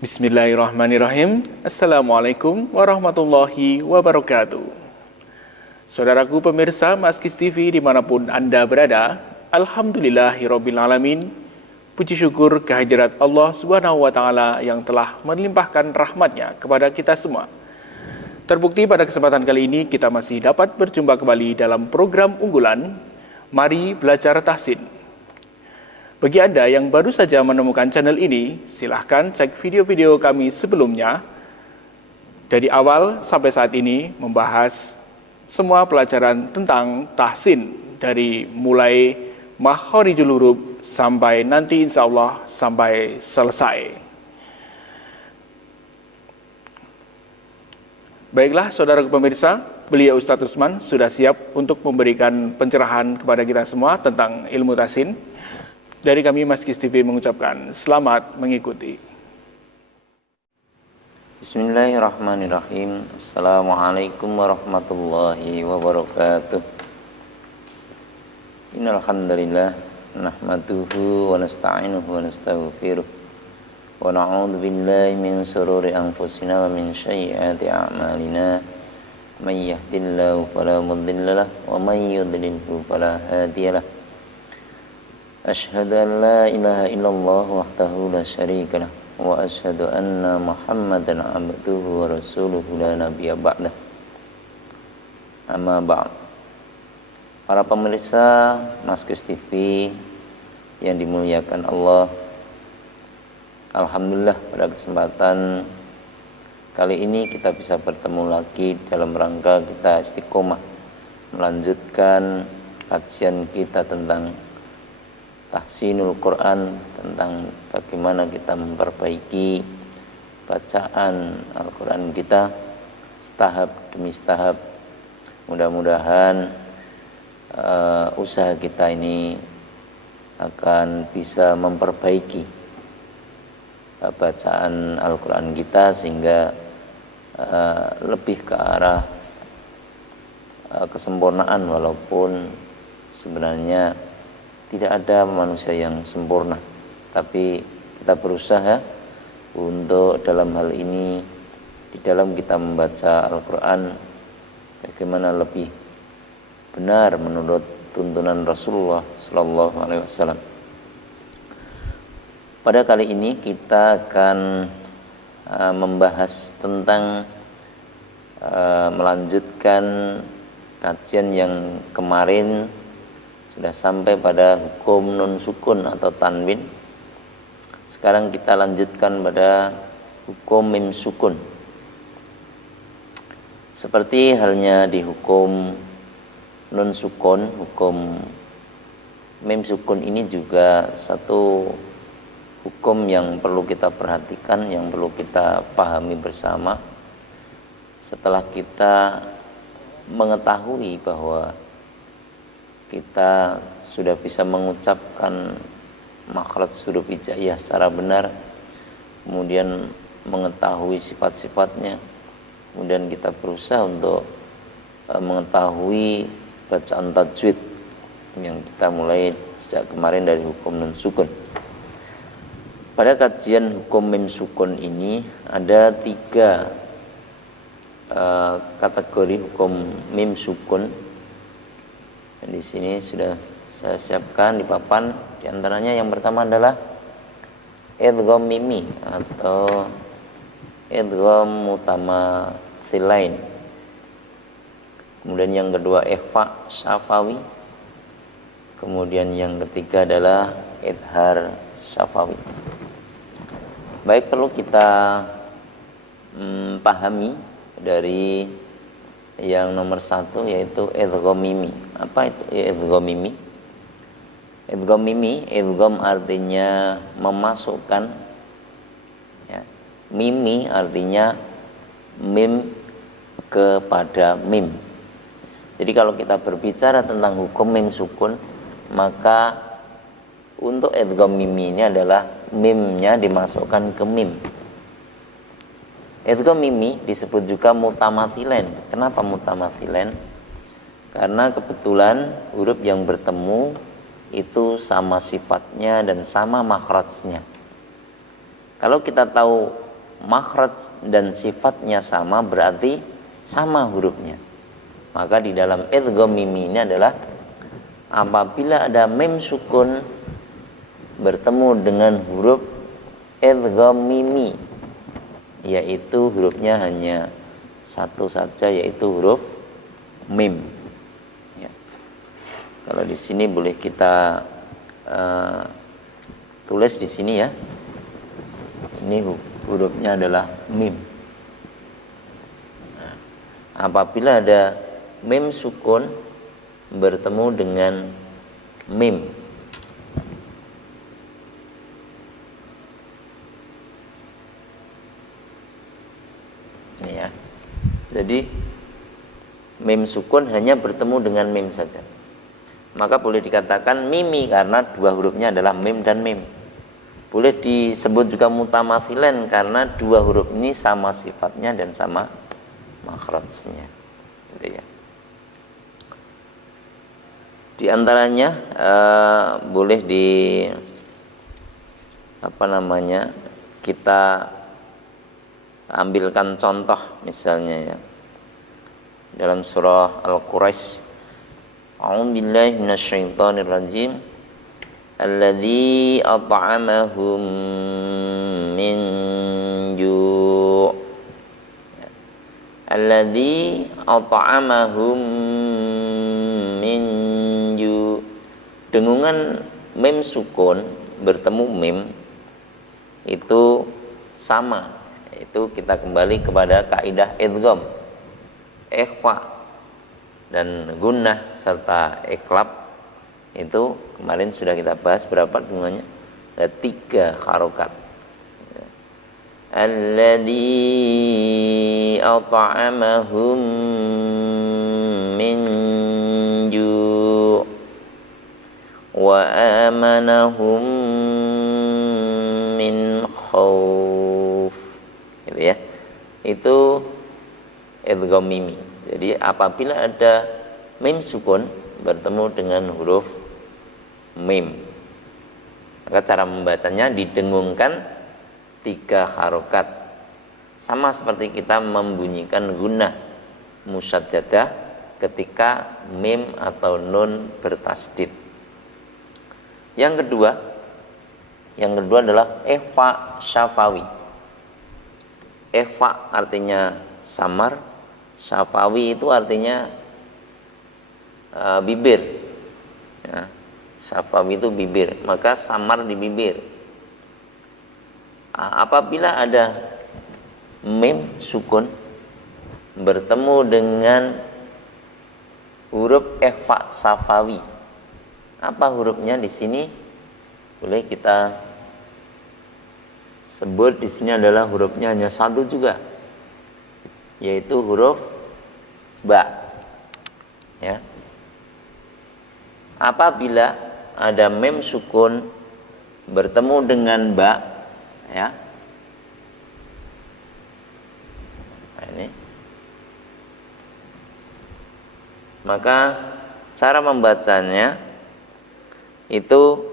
Bismillahirrahmanirrahim. Assalamualaikum warahmatullahi wabarakatuh. Saudaraku pemirsa Maskis TV dimanapun Anda berada, Alhamdulillahirrabbilalamin. Puji syukur kehadirat Allah Subhanahu wa Ta'ala yang telah melimpahkan rahmatnya kepada kita semua. Terbukti pada kesempatan kali ini kita masih dapat berjumpa kembali dalam program unggulan Mari Belajar Tahsin. Bagi Anda yang baru saja menemukan channel ini, silahkan cek video-video kami sebelumnya. Dari awal sampai saat ini membahas semua pelajaran tentang tahsin, dari mulai makharijul huruf sampai nanti insya Allah sampai selesai. Baiklah saudara pemirsa, beliau Ustadz Usman sudah siap untuk memberikan pencerahan kepada kita semua tentang ilmu tahsin. Dari kami Maskis TV mengucapkan selamat mengikuti. Bismillahirrahmanirrahim. Assalamualaikum warahmatullahi wabarakatuh. Innal hamdalillah nahmaduhu wa nasta'inuhu wa nastaghfiruh wa na'udzu billahi min shururi anfusina wa min sayyiati a'malina. May yahdihillahu fala mudilla lahu wa may yudlilhu fala hadiya lahu. Asyhadu an la ilaha illallah wahdahu la syarika lah wa asyhadu anna Muhammadan abduhu wa rasuluhu la nabiyya ba'dah. Amma ba'd. Para pemirsa Maskis TV yang dimuliakan Allah, alhamdulillah pada kesempatan kali ini kita bisa bertemu lagi dalam rangka kita istiqomah melanjutkan kajian kita tentang tahsinul Quran, tentang bagaimana kita memperbaiki bacaan Al-Quran kita setahap demi setahap. Mudah-mudahan usaha kita ini akan bisa memperbaiki bacaan Al-Quran kita sehingga lebih ke arah kesempurnaan, walaupun sebenarnya tidak ada manusia yang sempurna, tapi kita berusaha untuk dalam hal ini, di dalam kita membaca Al-Quran, bagaimana lebih benar menurut tuntunan Rasulullah Sallallahu Alaihi Wasallam. Pada kali ini kita akan membahas tentang melanjutkan kajian yang kemarin sudah sampai pada hukum nun sukun atau tanwin. Sekarang kita lanjutkan pada hukum mim sukun. Seperti halnya di hukum nun sukun, hukum mim sukun ini juga satu hukum yang perlu kita perhatikan, yang perlu kita pahami bersama. Setelah kita mengetahui bahwa kita sudah bisa mengucapkan makhraj huruf hijaiyah secara benar, kemudian mengetahui sifat-sifatnya, kemudian kita berusaha untuk mengetahui bacaan tajwid yang kita mulai sejak kemarin dari hukum nun sukun. Pada kajian hukum mim sukun ini ada 3 kategori hukum mim sukun. Dan di sini sudah saya siapkan di papan. Di antaranya yang pertama adalah idgham mimi atau idgham mutamathilain. Kemudian yang kedua ikhfa syafawi. Kemudian yang ketiga adalah idhar syafawi. Baik, perlu kita pahami dari yang nomor 1, yaitu idgham mimi. Apa itu idgham mimi? Idgham mimi, idgham artinya memasukkan, ya. Mimi artinya mim kepada mim. Jadi kalau kita berbicara tentang hukum mim sukun, maka untuk idgham mimi ini adalah mimnya dimasukkan ke mim. Idgham mimi disebut juga mutamathilan. Kenapa mutamathilan? Karena kebetulan huruf yang bertemu itu sama sifatnya dan sama makhrajnya. Kalau kita tahu makhraj dan sifatnya sama berarti sama hurufnya. Maka di dalam idgham mimi ini adalah apabila ada mim sukun bertemu dengan huruf idgham mimi, yaitu hurufnya hanya satu saja, yaitu huruf mim. Ya. Kalau di sini boleh kita tulis di sini ya. Ini hurufnya adalah mim. Nah, apabila ada mim sukun bertemu dengan mim, ini ya. Jadi mim sukun hanya bertemu dengan mim saja, maka boleh dikatakan mimi karena dua hurufnya adalah mim dan mim. Boleh disebut juga mutamathilan karena dua huruf ini sama sifatnya dan sama makhrajnya, gitu ya. Di antaranya boleh kita ambilkan contoh misalnya ya, dalam surah Al-Quraisy, a'udzubillahi minasyaitonirrajim, alladzi at'amahum min ju'. Alladzi at'amahum min ju'. Dengungan mim sukun bertemu mim itu sama, itu kita kembali kepada kaidah idgham, ikhfa dan gunnah serta iklab. Itu kemarin sudah kita bahas berapa dengungannya, ada 3 harokat. Alladzi at'amahum min ju' wa amanahum min khauf, gitu ya. Itu idgham mimi. Jadi apabila ada mim sukun bertemu dengan huruf mim, maka cara membacanya didengungkan 3 harokat, sama seperti kita membunyikan gunnah musyaddadah ketika mim atau nun bertasdid. Yang kedua adalah ikhfa syafawi. Ikhfa artinya samar, syafawi itu artinya bibir ya. Syafawi itu bibir, maka samar di bibir. Apabila ada mim sukun bertemu dengan huruf ikhfa syafawi, apa hurufnya di sini? Boleh kita sebut di sini adalah hurufnya hanya satu juga, yaitu huruf ba ya. Apabila ada mim sukun bertemu dengan ba ya, nah ini, maka cara membacanya itu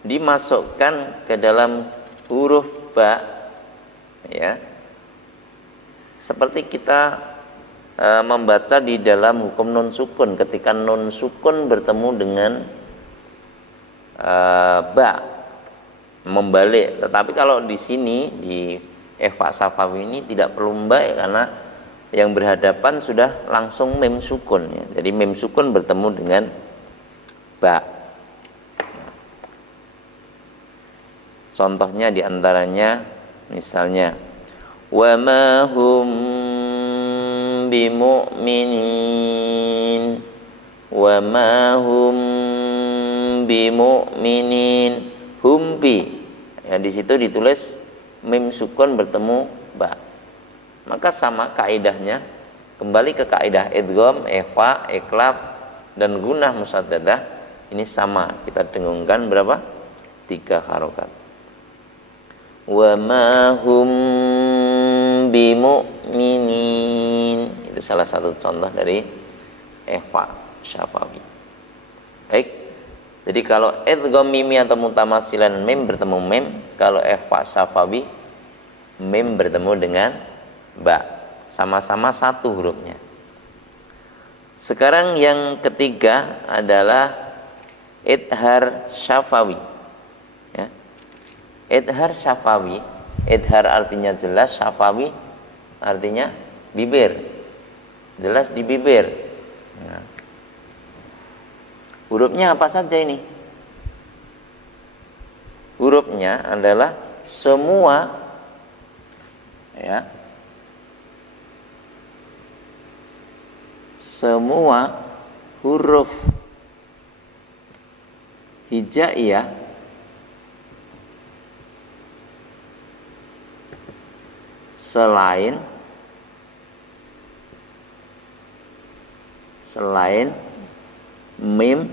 dimasukkan ke dalam huruf ba ya, seperti kita membaca di dalam hukum nun sukun. Ketika nun sukun bertemu dengan ba, membalik. Tetapi kalau di sini di ikhfa syafawi ini tidak perlu membalik karena yang berhadapan sudah langsung mim sukun ya. Jadi mim sukun bertemu dengan ba. Contohnya diantaranya misalnya wa ma hum bimu'minin, wa ma hum bimu'minin, hum bi ya, di situ ditulis mim sukun bertemu ba. Maka sama kaidahnya, kembali ke kaidah idgham, ikhfa, iklab dan gunnah musaddadah. Ini sama, kita dengungkan berapa? 3 harokat. Wa ma hum bimu'minin, itu salah satu contoh dari ikhfa syafawi. Baik. Jadi kalau idgham mimi atau mutamathilan mim bertemu mim, kalau ikhfa syafawi mim bertemu dengan ba, sama-sama satu hurufnya. Sekarang yang ketiga adalah idhar syafawi. Ya. Idhar syafawi, idhar artinya jelas, syafawi artinya bibir, jelas di bibir. Nah. Hurufnya apa saja ini? Hurufnya adalah semua, ya, semua huruf hijaiyah selain mim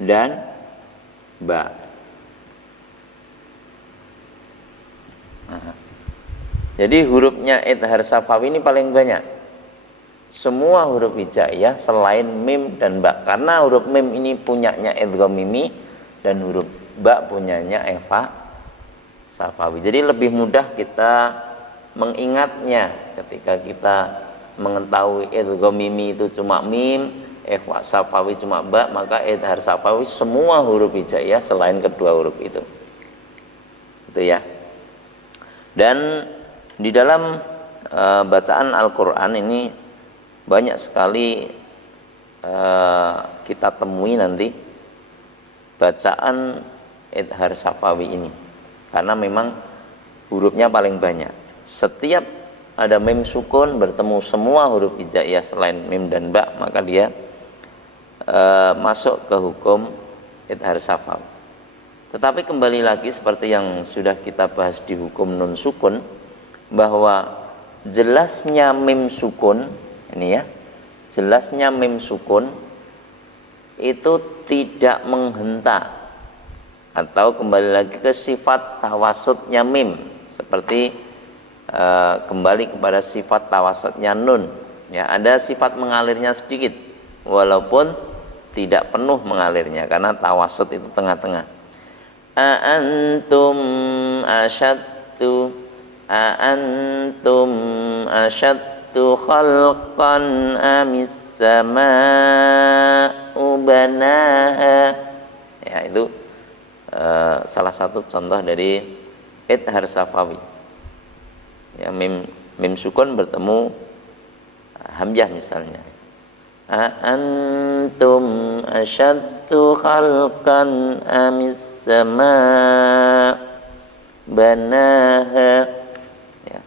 dan ba. Jadi hurufnya idhar syafawi ini paling banyak. Semua huruf hijaiyah selain mim dan ba, karena huruf mim ini punyanya idgham mimi dan huruf ba punyanya ikhfa syafawi. Jadi lebih mudah kita mengingatnya ketika kita mengetahui idgham mimi itu cuma mim, ikhfa syafawi cuma ba, maka idhar syafawi semua huruf hijaiyah selain kedua huruf itu. Itu ya. Dan di dalam bacaan Al-Qur'an ini banyak sekali kita temui nanti bacaan idhar syafawi ini, karena memang hurufnya paling banyak. Setiap ada mim sukun bertemu semua huruf hijaiyah selain mim dan ba, maka dia masuk ke hukum idhar syafawi. Tetapi kembali lagi seperti yang sudah kita bahas di hukum nun sukun, bahwa jelasnya mim sukun ini, ya, jelasnya mim sukun itu tidak menghentak, atau kembali lagi ke sifat tawasudnya mim, seperti kembali kepada sifat tawasudnya nun, ya, ada sifat mengalirnya sedikit walaupun tidak penuh mengalirnya, karena tawasud itu tengah-tengah. Aantum asyaddu khalqan amis sama'u banaha. Ya, itu salah satu contoh dari idhar syafawi. Ya, mim sukun bertemu hamzah misalnya. Antum asyaddu khalqan amis sama' banaha. Ya.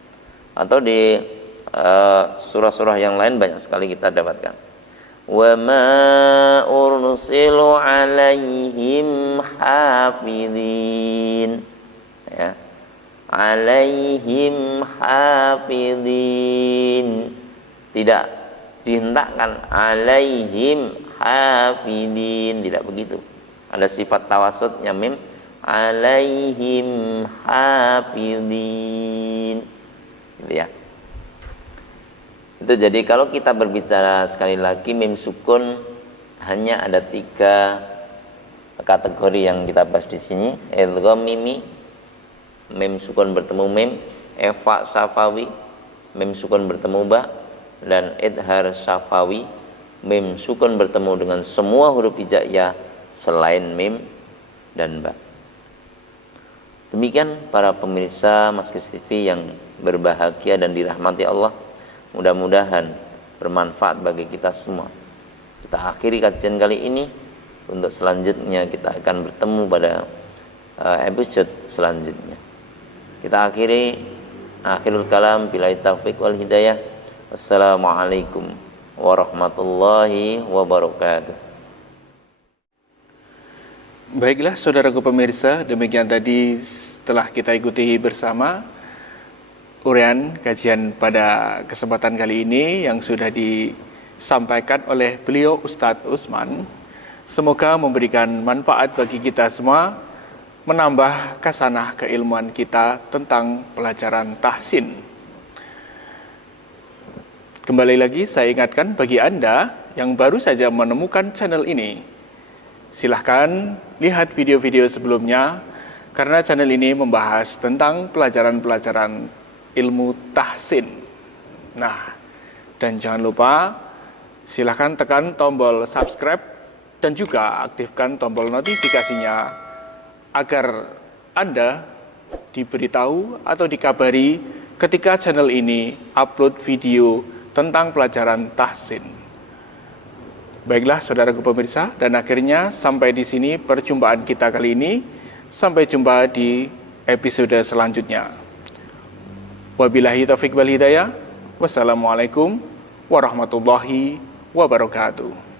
Atau di surah-surah yang lain banyak sekali kita dapatkan. Wa ma ursilu alaihim hafidhin. Ya. Alaihim hafidhin. Tidak dihentakkan alaihim hafidin, tidak begitu. Ada sifat tawasudnya mim, alaihim hafidin, gitu ya. Itu jadi kalau kita berbicara sekali lagi mim sukun, hanya ada 3 kategori yang kita bahas di sini: idgham mimi, mim sukun bertemu mim; ikhfa syafawi, mim sukun bertemu ba; dan idhar syafawi, mim sukun bertemu dengan semua huruf hijaiyah selain mim dan ba. Demikian para pemirsa Maskis TV yang berbahagia dan dirahmati Allah, mudah-mudahan bermanfaat bagi kita semua. Kita akhiri kajian kali ini. Untuk selanjutnya kita akan bertemu pada episode selanjutnya. Kita akhirul kalam, billahi taufiq wal hidayah. Wassalamualaikum warahmatullahi wabarakatuh. Baiklah saudaraku pemirsa, demikian tadi setelah kita ikuti bersama uraian kajian pada kesempatan kali ini yang sudah disampaikan oleh beliau Ustadz Usman. Semoga memberikan manfaat bagi kita semua, menambah khasanah keilmuan kita tentang pelajaran tahsin. Kembali lagi saya ingatkan bagi Anda yang baru saja menemukan channel ini, silahkan lihat video-video sebelumnya karena channel ini membahas tentang pelajaran-pelajaran ilmu tahsin. Nah, dan jangan lupa silahkan tekan tombol subscribe dan juga aktifkan tombol notifikasinya agar Anda diberitahu atau dikabari ketika channel ini upload video tentang pelajaran tahsin. Baiklah saudaraku pemirsa, dan akhirnya sampai di sini perjumpaan kita kali ini. Sampai jumpa di episode selanjutnya. Wabillahi taufiq wal hidayah. Wassalamualaikum warahmatullahi wabarakatuh.